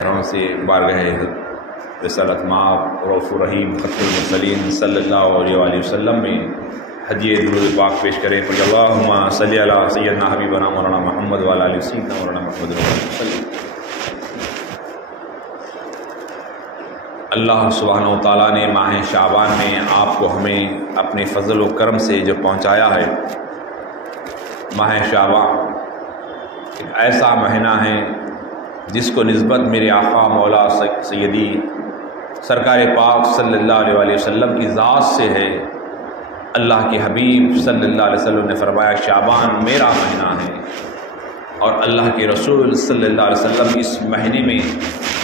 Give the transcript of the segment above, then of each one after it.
سے بارگاہ رسالت مآب رؤوف الرحیم خط المرسلین صلی اللہ علیہ وآلہ وسلم میں ہدیہ درود پاک پیش کریں پڑھ اللہم صلی علی سیدنا حبیبنا مولانا محمد وعلی آلہ سیدنا مولانا محمد وسلم۔ اللہ سبحانہ و تعالیٰ نے ماہ شعبان میں آپ کو ہمیں اپنے فضل و کرم سے جو پہنچایا ہے، ماہ شعبان ایک ایسا مہینہ ہے جس کو نسبت میرے آقا مولا سیدی سرکار پاک صلی اللہ علیہ وآلہ وسلم کی ذات سے ہے۔ اللہ کے حبیب صلی اللہ علیہ وسلم نے فرمایا شعبان میرا مہینہ ہے، اور اللہ کے رسول صلی اللہ علیہ وسلم اس مہینے میں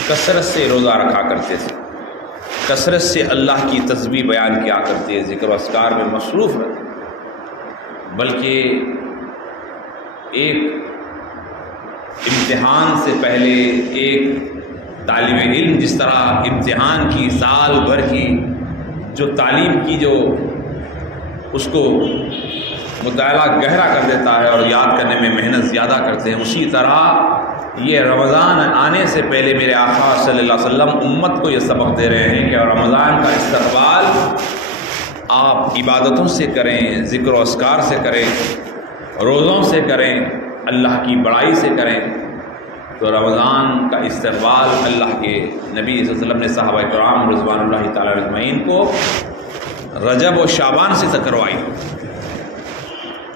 کثرت سے روزہ رکھا کرتے تھے، کثرت سے اللہ کی تسبیح بیان کیا کرتے، ذکر و اذکار میں مصروف رہتے، بلکہ ایک امتحان سے پہلے ایک طالب علم جس طرح امتحان کی سال بھر کی جو تعلیم کی جو اس کو مطالعہ گہرا کر دیتا ہے اور یاد کرنے میں محنت زیادہ کرتے ہیں، اسی طرح یہ رمضان آنے سے پہلے میرے آقا صلی اللہ علیہ وسلم امت کو یہ سبق دے رہے ہیں کہ رمضان کا استقبال آپ عبادتوں سے کریں، ذکر و اذکار سے کریں، روزوں سے کریں، اللہ کی بڑائی سے کریں۔ تو رمضان کا استقبال اللہ کے نبی صلی اللہ علیہ وسلم نے صحابہ کرام رضوان اللہ تعالی اجمعین کو رجب و شعبان سے کروائی،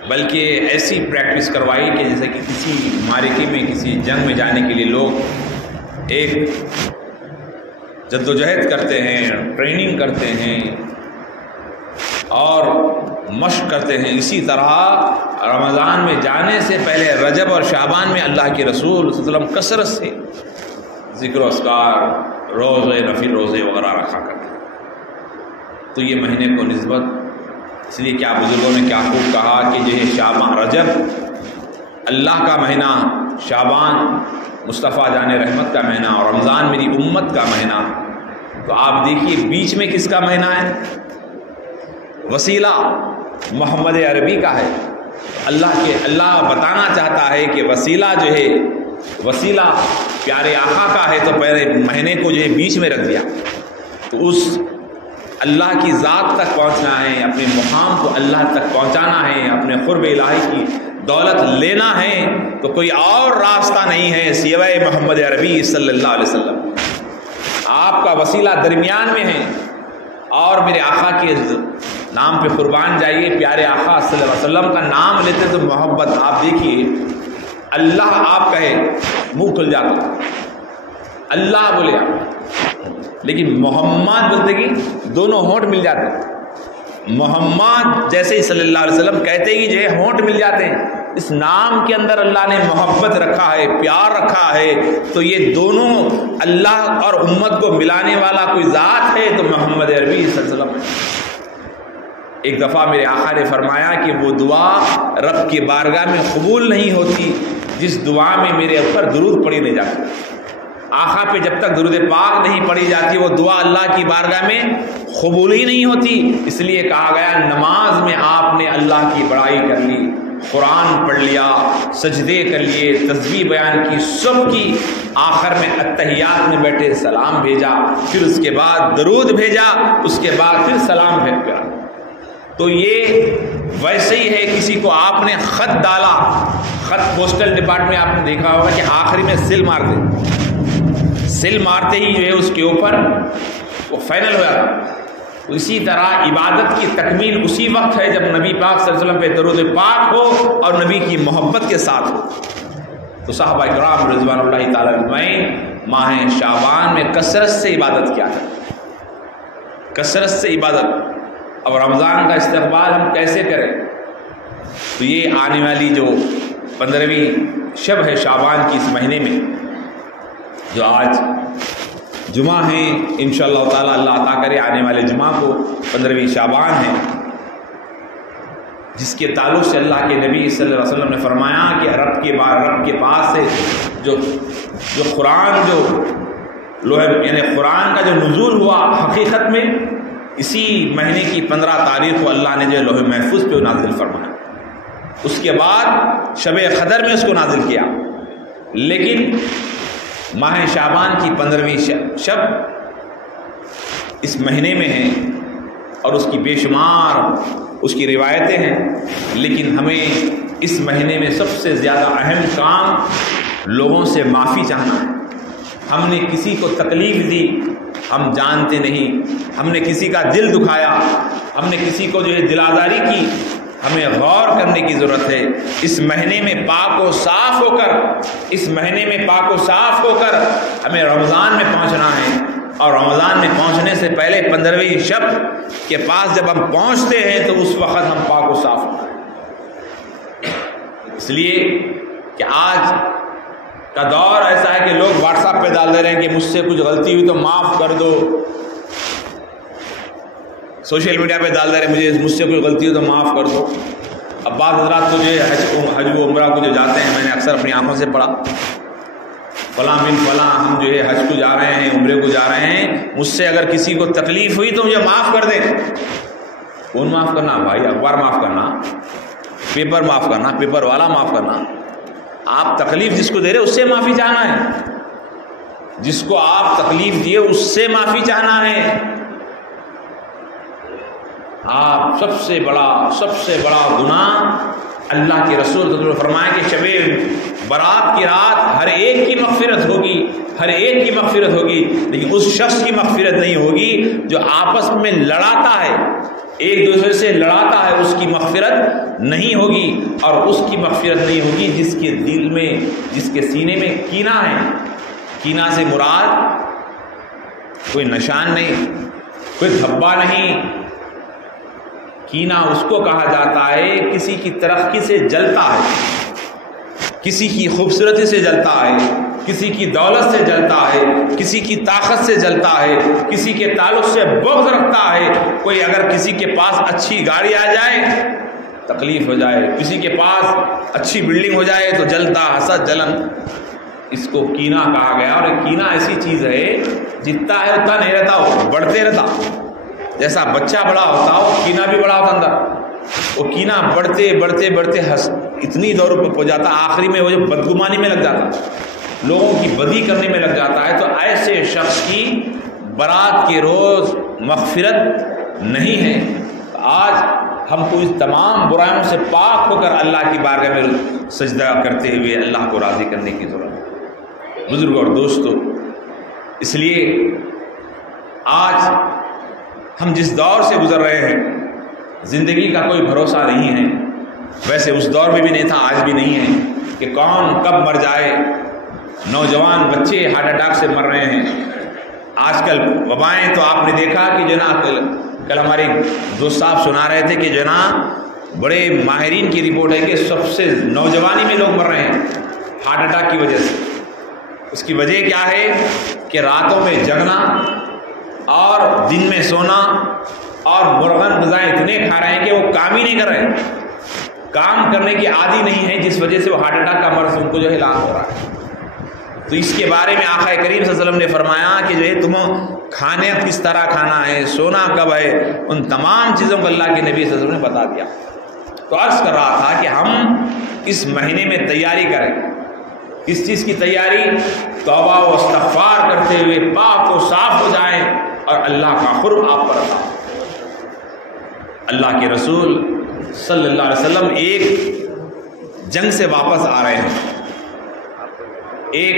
بلکہ ایسی پریکٹس کروائی کہ جیسے کہ کسی معرکے میں کسی جنگ میں جانے کے لیے لوگ ایک جدوجہد کرتے ہیں، ٹریننگ کرتے ہیں اور مشق کرتے ہیں، اسی طرح رمضان میں جانے سے پہلے رجب اور شعبان میں اللہ کے رسول صلی اللہ علیہ وسلم کثرت سے ذکر و اذکار، روزے نفل روزے وغیرہ رکھا کرتے ہیں۔ تو یہ مہینے کو نسبت اس لیے کیا بزرگوں نے کیا خوب کہا کہ یہ شعبان رجب اللہ کا مہینہ، شعبان مصطفیٰ جان رحمت کا مہینہ، اور رمضان میری امت کا مہینہ۔ تو آپ دیکھیے بیچ میں کس کا مہینہ ہے؟ وسیلہ محمد عربی کا ہے۔ اللہ بتانا چاہتا ہے کہ وسیلہ جو ہے، وسیلہ پیارے آقا کا ہے، تو پہلے مہینے کو جو ہے بیچ میں رکھ دیا۔ تو اس اللہ کی ذات تک پہنچنا ہے، اپنے مقام کو اللہ تک پہنچانا ہے، اپنے قرب الہی کی دولت لینا ہے، تو کوئی اور راستہ نہیں ہے سوائے محمد عربی صلی اللہ علیہ وسلم۔ آپ کا وسیلہ درمیان میں ہے، اور میرے آقا کے نام پہ قربان جائیے، پیارے آقا صلی اللہ علیہ وسلم کا نام لیتے تو محبت، آپ دیکھیے اللہ آپ کہے منہ کھل جاتا، اللہ بولے لیکن محمد بولتے کہ دونوں ہونٹ مل جاتے ہیں۔ محمد جیسے ہی صلی اللہ علیہ وسلم کہتے ہی جو ہے ہونٹ مل جاتے ہیں۔ اس نام کے اندر اللہ نے محبت رکھا ہے، پیار رکھا ہے، تو یہ دونوں اللہ اور امت کو ملانے والا کوئی ذات ہے تو محمد عربی صلی اللہ علیہ وسلم۔ ایک دفعہ میرے آقا نے فرمایا کہ وہ دعا رب کی بارگاہ میں قبول نہیں ہوتی جس دعا میں میرے اوپر درود پڑھی نہیں جاتی۔ آقا پہ جب تک درود پاک نہیں پڑھی جاتی وہ دعا اللہ کی بارگاہ میں قبول ہی نہیں ہوتی۔ اس لیے کہا گیا نماز میں آپ نے اللہ کی بڑائی کر لی، قرآن پڑھ لیا، سجدے کر لیے، تسبیح بیان کی، سب کی، آخر میں اتحیات میں بیٹھے سلام بھیجا، پھر اس کے بعد درود بھیجا، اس کے بعد پھر سلام بھیج کر۔ تو یہ ویسے ہی ہے، کسی کو آپ نے خط ڈالا، خط پوسٹل ڈپارٹمنٹ میں آپ نے دیکھا ہوگا کہ آخری میں سل مارتے، سل مارتے ہی جو ہے اس کے اوپر وہ فائنل ہو جاتا۔ اسی طرح عبادت کی تکمیل اسی وقت ہے جب نبی پاک صلی اللہ علیہ وسلم پہ درود پاک ہو اور نبی کی محبت کے ساتھ ہو۔ تو صحابہ کرام رضوان اللہ تعالی اجمعین ماہ شعبان میں کثرت سے عبادت کیا ہے، کثرت سے عبادت۔ اب رمضان کا استقبال ہم کیسے کریں؟ تو یہ آنے والی جو 15ویں شب ہے شعبان کی اس مہینے میں، جو آج جمعہ ہیں، انشاءاللہ تعالی اللہ عطا کرے آنے والے جمعہ کو 15ویں شعبان ہے، جس کے تعلق سے اللہ کے نبی صلی اللہ علیہ وسلم نے فرمایا کہ رب کے پاس سے جو قرآن جو یعنی قرآن کا جو نزول ہوا حقیقت میں اسی مہینے کی 15 تاریخ کو اللہ نے جو لوح محفوظ پہ نازل فرمایا، اس کے بعد شب قدر میں اس کو نازل کیا، لیکن ماہ شعبان کی 15ویں شب اس مہینے میں ہے اور اس کی بے شمار اس کی روایتیں ہیں، لیکن ہمیں اس مہینے میں سب سے زیادہ اہم کام لوگوں سے معافی چاہنا ہے۔ ہم نے کسی کو تکلیف دی، ہم جانتے نہیں، ہم نے کسی کا دل دکھایا، ہم نے کسی کو جو ہے دل آزاری کی، ہمیں غور کرنے کی ضرورت ہے۔ اس مہینے میں پاک و صاف ہو کر، اس مہینے میں پاک و صاف ہو کر ہمیں رمضان میں پہنچنا ہے، اور رمضان میں پہنچنے سے پہلے 15ویں شب کے پاس جب ہم پہنچتے ہیں تو اس وقت ہم پاک و صاف ہونا ہے۔ اس لیے کہ آج کا دور ایسا ہے کہ لوگ واٹس ایپ پہ ڈال دے رہے ہیں کہ مجھ سے کچھ غلطی ہوئی تو معاف کر دو، سوشل میڈیا پہ ڈال دے رہے ہیں مجھ سے کوئی غلطی ہو تو معاف کر دو۔ اب بعض حضرات تو جو حج و عمرہ کو جو جاتے ہیں، میں نے اکثر اپنی آنکھوں سے پڑھا، فلاں بن فلاں ہم جو ہے حج کو جا رہے ہیں، عمرے کو جا رہے ہیں، مجھ سے اگر کسی کو تکلیف ہوئی تو مجھے معاف کر دیں۔ کون معاف کرنا بھائی؟ اخبار معاف کرنا، پیپر معاف کرنا، پیپر والا معاف کرنا۔ آپ تکلیف جس کو دے رہے اس سے معافی چاہنا ہے، جس کو آپ تکلیف دیے اس سے معافی چاہنا ہے۔ آپ سب سے بڑا گناہ، اللہ کے رسول نے فرمایا کہ شب برات کی رات ہر ایک کی مغفرت ہوگی، ہر ایک کی مغفرت ہوگی، لیکن اس شخص کی مغفرت نہیں ہوگی جو آپس میں لڑاتا ہے، ایک دوسرے سے لڑاتا ہے، اس کی مغفرت نہیں ہوگی۔ اور اس کی مغفرت نہیں ہوگی جس کے دل میں، جس کے سینے میں کینہ ہے۔ کینہ سے مراد کوئی نشان نہیں، کوئی دھبا نہیں، کینہ اس کو کہا جاتا ہے کسی کی ترقی سے جلتا ہے، کسی کی خوبصورتی سے جلتا ہے، کسی کی دولت سے جلتا ہے، کسی کی طاقت سے جلتا ہے، کسی کے تعلق سے بغض رکھتا ہے۔ کوئی اگر کسی کے پاس اچھی گاڑی آ جائے تکلیف ہو جائے، کسی کے پاس اچھی بلڈنگ ہو جائے تو جلتا، حسد، جلن، اس کو کینہ کہا گیا۔ اور کینہ ایسی چیز ہے جتنا ہے اتنا نہیں رہتا، وہ بڑھتے رہتا، جیسا بچہ بڑا ہوتا ہو کینہ بھی بڑا ہوتا اندر، وہ کینہ بڑھتے اتنی دور پہ پہنچ جاتا، آخری میں وہ جو بدگمانی میں لگ جاتا، لوگوں کی بدی کرنے میں لگ جاتا ہے۔ تو ایسے شخص کی برات کے روز مغفرت نہیں ہے۔ آج ہم کو اس تمام برائیوں سے پاک ہو کر اللہ کی بارگاہ میں سجدہ کرتے ہوئے اللہ کو راضی کرنے کی ضرورت ہے۔ بزرگوں اور دوستو، اس لیے آج ہم جس دور سے گزر رہے ہیں، زندگی کا کوئی بھروسہ نہیں ہے، ویسے اس دور میں بھی نہیں تھا، آج بھی نہیں ہے کہ کون کب مر جائے۔ نوجوان بچے ہارٹ اٹیک سے مر رہے ہیں، آج کل وبائیں تو آپ نے دیکھا کہ جناب کل ہمارے دوست صاحب سنا رہے تھے کہ جناب بڑے ماہرین کی رپورٹ ہے کہ سب سے نوجوانی میں لوگ مر رہے ہیں ہارٹ اٹیک کی وجہ سے۔ اس کی وجہ کیا ہے کہ راتوں میں جگنا اور دن میں سونا، اور مرغن غذائیں اتنے کھا رہے ہیں کہ وہ کام ہی نہیں کر رہے، کام کرنے کی عادی نہیں ہے، جس وجہ سے وہ ہارٹ اٹیک کا مرض ان کو جو ہے لاحق ہو رہا ہے۔ تو اس کے بارے میں آقا کریم صلی اللہ علیہ وسلم نے فرمایا کہ جو ہے تمہیں کھانے کس طرح کھانا ہے، سونا کب ہے، ان تمام چیزوں کو اللہ کے نبی صلی اللہ علیہ وسلم نے بتا دیا۔ تو عرض کر رہا تھا کہ ہم اس مہینے میں تیاری کریں، کس چیز کی تیاری؟ توبہ و استغفار کرتے ہوئے پاک و صاف ہو جائیں اور اللہ کا قرب آپ پر عطا۔ اللہ کے رسول صلی اللہ علیہ وسلم ایک جنگ سے واپس آ رہے ہیں، ایک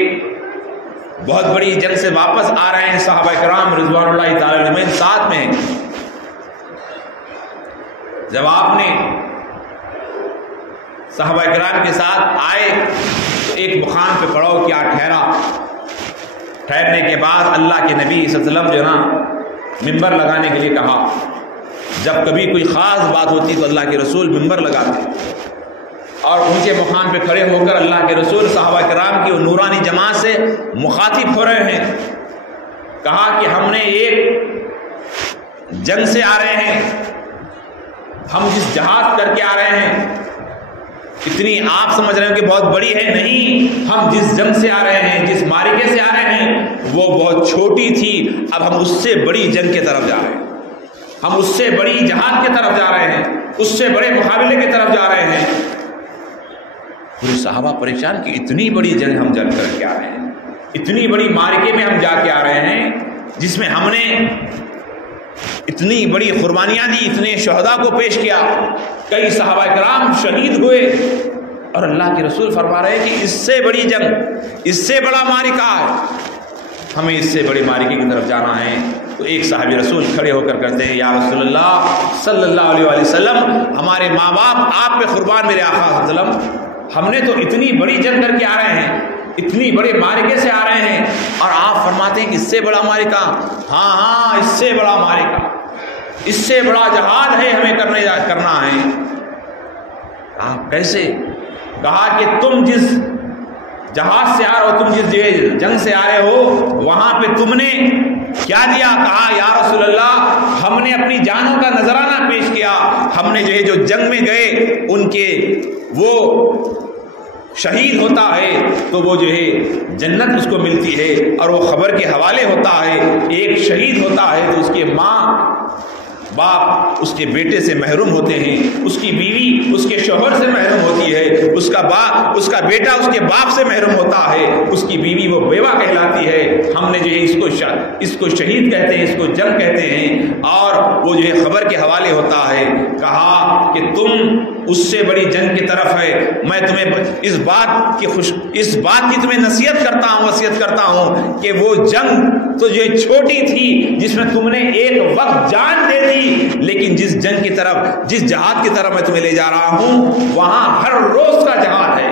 بہت بڑی جنگ سے واپس آ رہے ہیں، صحابہ کرام رضوان اللہ تعالی علیہم ساتھ میں ہیں۔ جب آپ نے صحابہ کرام کے ساتھ آئے تو ایک مقام پہ پڑاؤ کیا، ٹھہرا، ٹھہرنے کے بعد اللہ کے نبی صلی اللہ علیہ وسلم جو نا ممبر لگانے کے لیے کہا۔ جب کبھی کوئی خاص بات ہوتی تو اللہ کے رسول ممبر لگاتے اور اونچے مقام پہ کھڑے ہو کر اللہ کے رسول صحابہ کرام کی نورانی جماعت سے مخاطب ہو رہے ہیں۔ کہا کہ ہم نے ایک جنگ سے آ رہے ہیں، ہم جس جہاد کر کے آ رہے ہیں اتنی آپ سمجھ رہے ہیں کہ بہت بڑی ہے، نہیں، ہم جس جنگ سے آ رہے ہیں، جس معرکے سے آ رہے ہیں وہ بہت چھوٹی تھی، اب ہم اس سے بڑی جنگ کی طرف جا رہے ہیں، ہم اس سے بڑی جہاد کی طرف جا رہے ہیں، اس سے بڑے مقابلے کی طرف جا رہے ہیں۔ پورے صحابہ پریشان کہ اتنی بڑی جنگ ہم جنگ کر کے آ رہے ہیں، اتنی بڑی معرکے میں ہم جا کے آ رہے ہیں جس میں ہم نے اتنی بڑی قربانیاں دی، اتنے شہداء کو پیش کیا، کئی صحابہ کرام شہید ہوئے، اور اللہ کے رسول فرما رہے ہیں کہ اس سے بڑی جنگ، اس سے بڑا معرکہ ہے، ہمیں اس سے بڑے معرکے کی طرف جانا ہے۔ تو ایک صحابی رسول کھڑے ہو کر کہتے ہیں یا رسول اللہ صلی اللہ علیہ وآلہ وسلم، ہمارے ماں باپ آپ پہ قربان میرے آقا صلی اللہ علیہ وسلم، ہم نے تو اتنی بڑی جنگ کر کے آ رہے ہیں، اتنی بڑے معرکے سے آ رہے ہیں، اور آپ فرماتے ہیں کہ اس سے بڑا معرکہ؟ ہاں اس سے بڑا معرکہ، اس سے بڑا جہاد ہے ہمیں کرنا ہے۔ آپ کیسے؟ کہا کہ تم جس جہاز سے آ رہے ہو، تم جس جنگ سے آ رہے ہو، وہاں پہ تم نے کیا دیا؟ کہا یا رسول اللہ ہم نے اپنی جانوں کا نذرانہ پیش کیا، ہم نے جو جنگ میں گئے ان کے وہ شہید ہوتا ہے تو وہ جنت اس کو ملتی ہے، اور وہ خبر کے حوالے ہوتا ہے، ایک شہید ہوتا ہے تو اس کے ماں باپ اس کے بیٹے سے محروم ہوتے ہیں، اس کی بیوی اس کے شوہر سے محروم ہوتی ہے، اس کا بیٹا اس کے باپ سے محروم ہوتا ہے، اس کی بیوی وہ بیوہ کہلاتی ہے۔ ہم نے اس کو شہید کہتے ہیں، اس کو جنگ کہتے ہیں، اور وہ خبر کے حوالے ہوتا ہے۔ کہا کہ تم اس سے بڑی جنگ کی طرف ہے، میں تمہیں اس بات کی تمہیں نصیحت کرتا ہوں کہ وہ جنگ تو چھوٹی تھی جس میں تم نے ایک وقت جان دے دی، لیکن جس جہاد کی طرف میں تمہیں لے جا رہا ہوں وہاں ہر روز کا جہاد ہے۔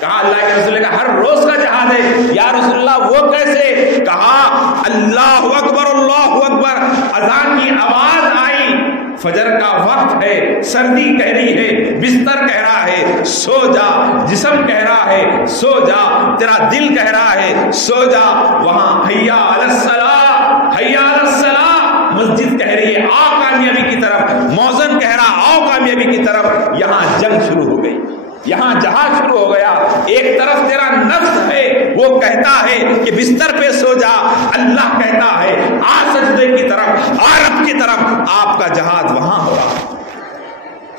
کہا اللہ کے رسول کا ہر روز کا جہاد ہے۔ یا رسول اللہ وہ کیسے؟ کہا اللہ اکبر اللہ اکبر، اذان کی آواز آئی، فجر کا وقت ہے، سردی کہہ رہی ہے، بستر کہہ رہا ہے سو جا، جسم کہہ رہا ہے سو جا، تیرا دل کہہ رہا ہے سو جا، وہاں حیا علی الصلاۃ، حیا علی الصلاۃ، مسجد کہہ رہی ہے آؤ کامیابی کی طرف، موذن کہہ رہا آؤ کامیابی کی طرف۔ یہاں جنگ شروع ہو گئی، یہاں جہاد شروع ہو گیا۔ ایک طرف تیرا نفس ہے وہ کہتا ہے کہ بستر پہ سو جا، اللہ کہتا ہے آ سجدے کی طرف، آ رب کی طرف۔ آپ کا جہاد وہاں ہو رہا۔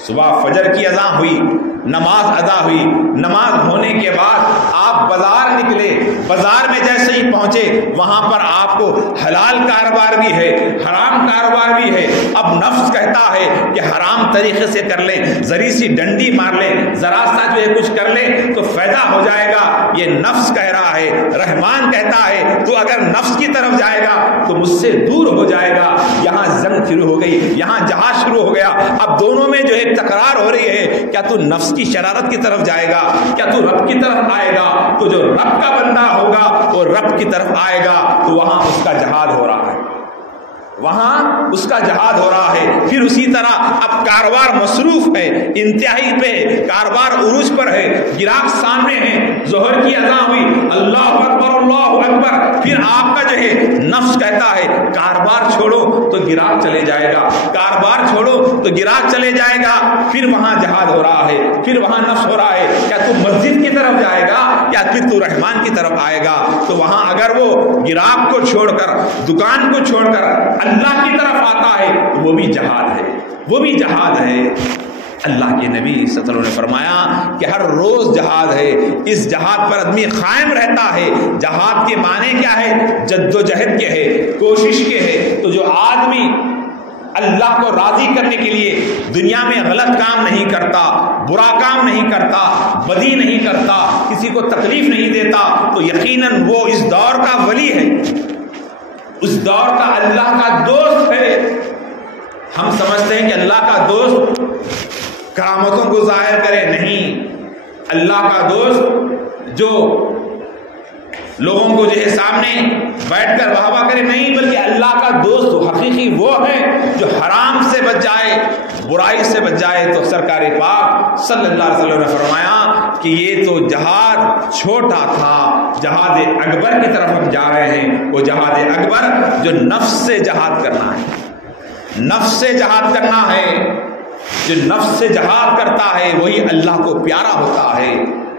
صبح فجر کی اذان ہوئی، نماز ادا ہوئی، نماز ہونے کے بعد آپ بازار نکلے، بازار میں جیسے ہی پہنچے وہاں پر آپ کو حلال کاروبار بھی ہے، حرام کاروبار بھی ہے۔ اب نفس کہتا ہے کہ حرام طریقے سے کر لیں، ذری سی ڈنڈی مار لیں، ذرا سا کچھ کر لیں تو فائدہ ہو جائے گا، یہ نفس کہہ رہا ہے۔ رحمان کہتا ہے تو اگر نفس کی طرف جائے گا تو مجھ سے دور ہو جائے گا۔ یہاں جنگ شروع ہو گئی، یہاں جہاد شروع ہو گیا۔ اب دونوں میں تکرار ہو رہی ہے، کیا تو نفس کی شرارت کی طرف جائے گا، کیا تو رب کی طرف آئے گا؟ تو جو رب کا بندہ ہوگا وہ رب کی طرف آئے گا، تو وہاں اس کا جہاد ہو رہا ہے، وہاں اس کا جہاد ہو رہا ہے۔ پھر اسی طرح اب کاروبار مصروف ہے، انتہائی پہ کاروبار عروج پر ہے، گراہک سامنے ہے، ظہر کی اذان ہوئی، اللہ اکبر اللہ اکبر۔ پھر آپ کا نفس کہتا ہے کاروبار چھوڑو تو گراہک چلے جائے گا، کاروبار چھوڑو تو گراہک چلے جائے گا۔ پھر وہاں جہاد ہو رہا ہے، پھر وہاں نفس ہو رہا ہے، کیا تو مسجد کی طرف جائے گا یا پھر تو رحمان کی طرف آئے گا؟ تو وہاں اگر وہ گراہک کو چھوڑ کر، دکان کو چھوڑ کر اللہ کی طرف آتا ہے تو وہ بھی جہاد ہے، وہ بھی جہاد ہے۔ اللہ کے نبی صلی اللہ علیہ وسلم نے فرمایا کہ ہر روز جہاد ہے، اس جہاد پر آدمی قائم رہتا ہے۔ جہاد کے معنی کیا ہے؟ جد و جہد کے ہے، کوشش کے ہے۔ تو جو آدمی اللہ کو راضی کرنے کے لیے دنیا میں غلط کام نہیں کرتا، برا کام نہیں کرتا، بدی نہیں کرتا، کسی کو تکلیف نہیں دیتا، تو یقیناً وہ اس دور کا ولی ہے، اس دور کا اللہ کا دوست ہے۔ ہم سمجھتے ہیں کہ اللہ کا دوست کرامتوں کو ظاہر کرے، نہیں، اللہ کا دوست جو لوگوں کو سامنے بیٹھ کر واہ واہ کرے، نہیں، بلکہ اللہ کا دوست حقیقی وہ ہے جو حرام سے بچ جائے، برائی سے بچ جائے۔ تو سرکار پاک صلی اللہ علیہ وسلم نے فرمایا کہ یہ تو جہاد چھوٹا تھا، جہاد اکبر کی طرف ہم جا رہے ہیں۔ وہ جہاد اکبر جو نفس سے جہاد کرنا ہے، نفس سے جہاد کرنا ہے۔ جو نفس سے جہاد کرتا ہے وہی اللہ کو پیارا ہوتا ہے۔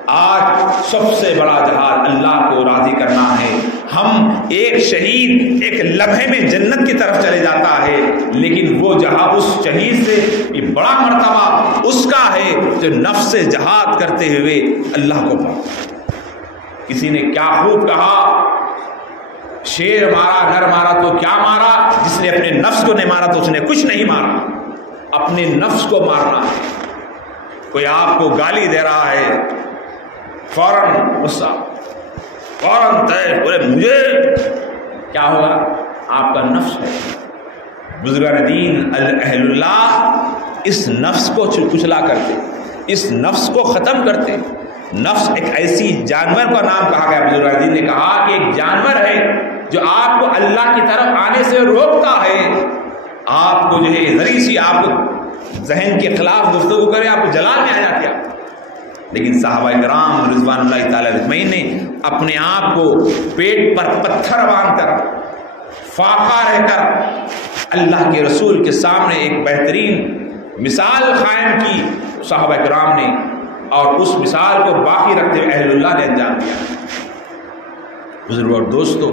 آج سب سے بڑا جہاد اللہ کو راضی کرنا ہے۔ ہم ایک شہید ایک لمحے میں جنت کی طرف چلے جاتا ہے، لیکن وہ جہاد اس شہید سے یہ بڑا مرتبہ اس کا ہے جو نفس سے جہاد کرتے ہوئے اللہ کو پاتا۔ کسی نے کیا خوب کہا، شیر مارا نر مارا تو کیا مارا، جس نے اپنے نفس کو نہیں مارا تو اس نے کچھ نہیں مارا. اپنے نفس کو مارنا ہے. کوئی آپ کو گالی دے رہا ہے، فوراً غصہ، فوراً طے، بولے مجھے کیا ہوگا؟ آپ کا نفس ہے. بزرگان دین اہل اللہ اس نفس کو کچلا کرتے، اس نفس کو ختم کرتے. نفس ایک ایسی جانور کا نام کہا گیا. بزرگان دین نے کہا کہ ایک جانور ہے جو آپ کو اللہ کی طرف آنے سے روکتا ہے. آپ کو جو ہے ذری سی آپ کو ذہن کے خلاف گفتگو کرے، آپ کو جلال میں آ جاتے ہیں. لیکن صحابہ کرام رضوان اللہ تعالی اجمعین نے اپنے آپ کو پیٹ پر پتھر باندھ کر، فاقہ رہ کر اللہ کے رسول کے سامنے ایک بہترین مثال قائم کی صحابہ کرام نے، اور اس مثال کو باقی رکھتے ہوئے اہل اللہ نے انجام دیا. بزرگوں اور دوستو،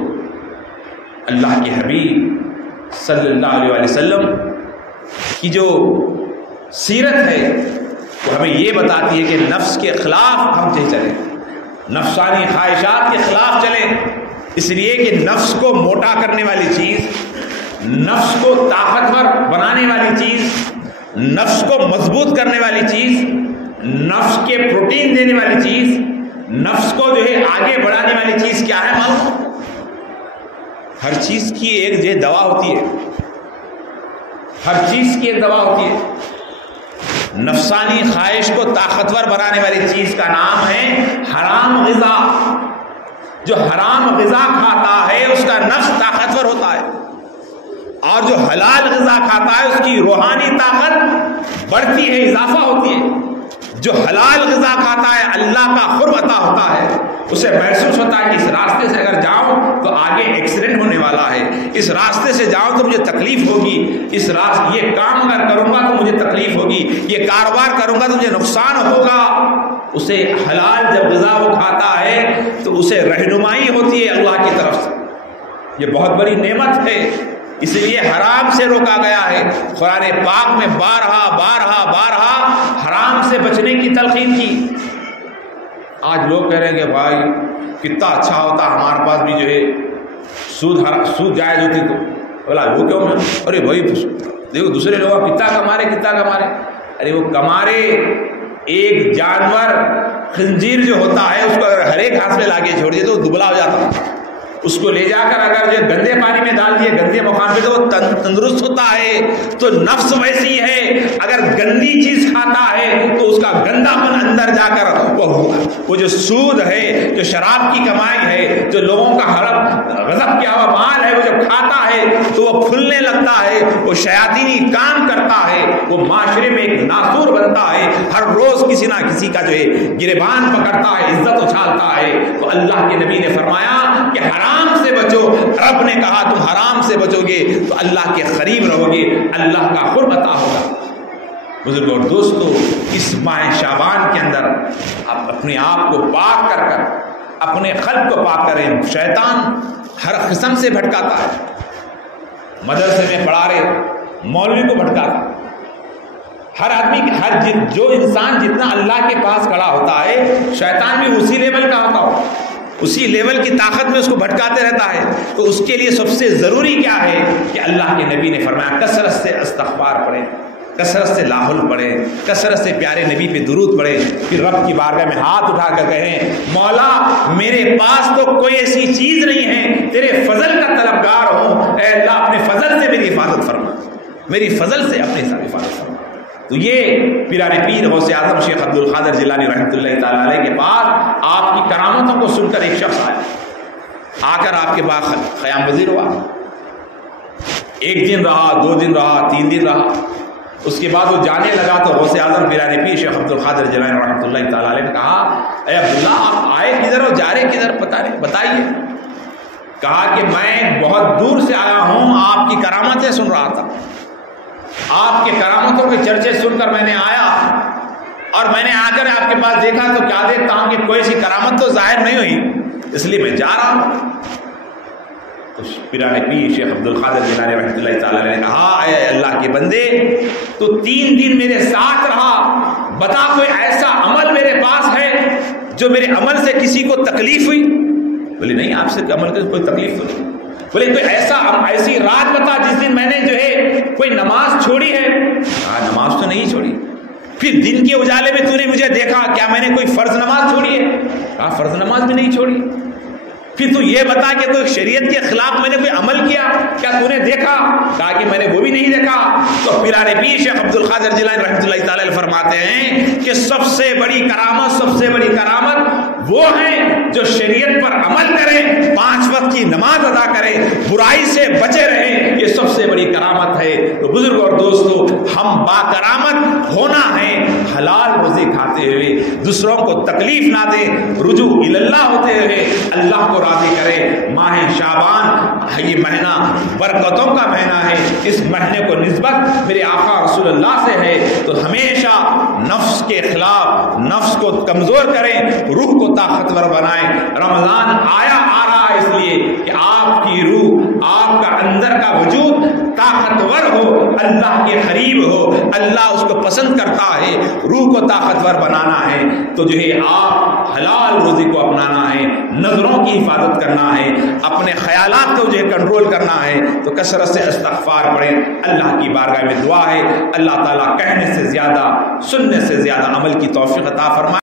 اللہ کے حبیب صلی اللہ علیہ وسلم کی جو سیرت ہے وہ ہمیں یہ بتاتی ہے کہ نفس کے خلاف ہم چلیں، نفسانی خواہشات کے خلاف چلیں. اس لیے کہ نفس کو موٹا کرنے والی چیز، نفس کو طاقتور بنانے والی چیز، نفس کو مضبوط کرنے والی چیز، نفس کے پروٹین دینے والی چیز، نفس کو جو ہے آگے بڑھانے والی چیز کیا ہے معلوم؟ ہر چیز کی ایک جو دوا ہوتی ہے، ہر چیز کی ایک دوا ہوتی ہے. نفسانی خواہش کو طاقتور بنانے والی چیز کا نام ہے حرام غذا. جو حرام غذا کھاتا ہے اس کا نفس طاقتور ہوتا ہے، اور جو حلال غذا کھاتا ہے اس کی روحانی طاقت بڑھتی ہے، اضافہ ہوتی ہے. جو حلال غذا کھاتا ہے اللہ کا قرب عطا ہوتا ہے، اسے محسوس ہوتا ہے کہ اس راستے سے اگر جاؤں تو آگے ایکسیڈنٹ ہونے والا ہے، اس راستے سے جاؤں تو مجھے تکلیف ہوگی، اس راستے یہ کام اگر کروں گا تو مجھے تکلیف ہوگی، یہ کاروبار کروں گا تو مجھے نقصان ہوگا. اسے حلال جب غذا وہ کھاتا ہے تو اسے رہنمائی ہوتی ہے اللہ کی طرف سے. یہ بہت بڑی نعمت ہے، اس لیے حرام سے روکا گیا ہے. قرآن پاک میں بارہا بارہا بارہا حرام سے بچنے کی تلقین کی. آج لوگ کہہ رہے ہیں کہ بھائی کتنا اچھا ہوتا ہمارے پاس بھی جو ہے سود جائز ہوتی تو. بولا وہ کیوں ہے؟ ارے بھائی دیکھو دوسرے لوگ کتنا کما رہے. ارے وہ کما رہے. ایک جانور خنزیر جو ہوتا ہے اس کو اگر ہر ایک گھاس میں لا کے چھوڑ دیے تو دبلا ہو جاتا. اس کو لے جا کر اگر جو گندے پانی میں ڈال دیے گندے مقام پہ تو وہ تندرست ہوتا ہے. تو نفس ویسی ہے، اگر گندی چیز کھاتا ہے تو اس کا گندا پن اندر جا کر وہ جو سود ہے، جو شراب کی کمائی ہے، جو لوگوں کا حرام غضب کیا ہوا مال ہے، وہ جب کھاتا ہے تو وہ پھولنے لگتا ہے، وہ شیاطینی کام کرتا ہے، وہ معاشرے میں ایک ناسور بنتا ہے، ہر روز کسی نہ کسی کا جو ہے گریبان پکڑتا ہے، عزت اچھالتا ہے. تو اللہ کے نبی نے فرمایا کہ حرام سے بچو. رب نے کہا تم حرام سے بچو گے تو اللہ کے قریب رہو گے، اللہ کا قرب عطا ہوگا. بزرگوں اور دوستو، اس ماہ شعبان کے اندر آپ اپنے آپ کو پاک کر کر اپنے قلب کو پاک کریں. شیطان ہر قسم سے بھٹکاتا ہے. مدرسے میں پڑھا رہے مولوی کو بھٹکاتا. ہر آدمی جو انسان جتنا اللہ کے پاس کھڑا ہوتا ہے شیطان بھی اسی لیول کا ہوتا ہو، اسی لیول کی طاقت میں اس کو بھٹکاتے رہتا ہے. تو اس کے لیے سب سے ضروری کیا ہے کہ اللہ کے نبی نے فرمایا کثرت سے استغفار پڑھیں، کثرت سے لاحول پڑھیں، کثرت سے پیارے نبی پہ درود پڑھیں. پھر رب کی بارگاہ میں ہاتھ اٹھا کر کہیں مولا میرے پاس تو کوئی ایسی چیز نہیں ہے، تیرے فضل کا طلبگار ہوں، اے اللہ اپنے فضل سے میری حفاظت فرما، میری فضل سے اپنے ساتھ حفاظت فرما. تو یہ پیران پیر غوث اعظم شیخ عبد القادر جیلانی رحمۃ اللہ تعالی علیہ کے پاس آپ کی کرامتوں کو سن کر ایک شخص آیا، آ کر آپ کے پاس قیام پذیر ہوا. ایک دن رہا، 2 دن رہا، 3 دن رہا. اس کے بعد وہ جانے لگا تو غوث اعظم پیران پیر شیخ عبد القادر جیلانی رحمۃ اللہ تعالی علیہ نے کہا اے عبداللہ آپ آئے کدھر اور جا رہے کدھر، پتہ نہیں بتائیے. کہا کہ میں بہت دور سے آیا ہوں، آپ کی کرامتیں سن رہا تھا، آپ کے کرامتوں کے چرچے سن کر میں نے آیا، اور میں نے آ کر آپ کے پاس دیکھا تو کیا دیکھتا ہوں کہ کوئی سی کرامت تو ظاہر نہیں ہوئی، اس لیے میں جا رہا ہوں. تو پیران پیر شیخ عبد القادر جیلانی رحمۃ اللہ تعالی نے کہا اے اللہ کے بندے تو 3 دن میرے ساتھ رہا، بتا کوئی ایسا عمل میرے پاس ہے جو میرے عمل سے کسی کو تکلیف ہوئی؟ بولے نہیں، آپ سے عمل سے کوئی تکلیف نہیں۔ بولے کوئی ایسی رات بتا جس دن میں نے جو ہے کوئی نماز چھوڑی ہے؟ نماز تو نہیں چھوڑی۔ پھر دن کے اجالے میں تو نے مجھے دیکھا، کیا میں نے کوئی فرض نماز چھوڑی ہے؟ فرض نماز بھی نہیں چھوڑی۔ پھر تو یہ بتا کہ کوئی شریعت کے خلاف میں نے کوئی عمل کیا، کیا تو نے دیکھا؟ کہا کہ میں نے وہ بھی نہیں دیکھا۔ تو پیران پیر شیخ عبد القادر جیلانی رحمۃ اللہ تعالی علیہ فرماتے ہیں کہ سب سے بڑی کرامت وہ ہیں جو شریعت پر عمل کرے، 5 وقت کی نماز ادا کرے، برائی سے بچے رہے، یہ سب سے بڑی کرامت ہے۔ تو بزرگ اور دوستو، ہم با کرامت ہونا ہے، حلال روزی کھاتے ہوئے دوسروں کو تکلیف نہ دے، رجوع اللہ ہوتے ہوئے اللہ کو راضی کرے۔ ماہ شعبان یہ مہینہ برکتوں کا مہینہ ہے، اس مہینے کو نسبت میرے آقا رسول اللہ سے ہے، تو ہمیشہ نفس کے خلاف، نفس کو کمزور کریں، روح کو طاقتور بنائیں۔ رمضان آ رہا ہے اس لیے کہ آپ کی روح، آپ کا اندر کا وجود طاقتور ہو، اللہ کے قریب ہو، اللہ اس کو پسند کرتا ہے، روح کو طاقتور بنانا ہے۔ تو جو ہے آپ حلال روزی کو اپنانا ہے، نظروں کی حفاظت کرنا ہے، اپنے خیالات کو جو ہے کنٹرول کرنا ہے، تو کثرت سے استغفار پڑھیں۔ اللہ کی بارگاہ میں دعا ہے اللہ تعالیٰ کہنے سے زیادہ، سننے سے زیادہ عمل کی توفیق عطا فرمائے۔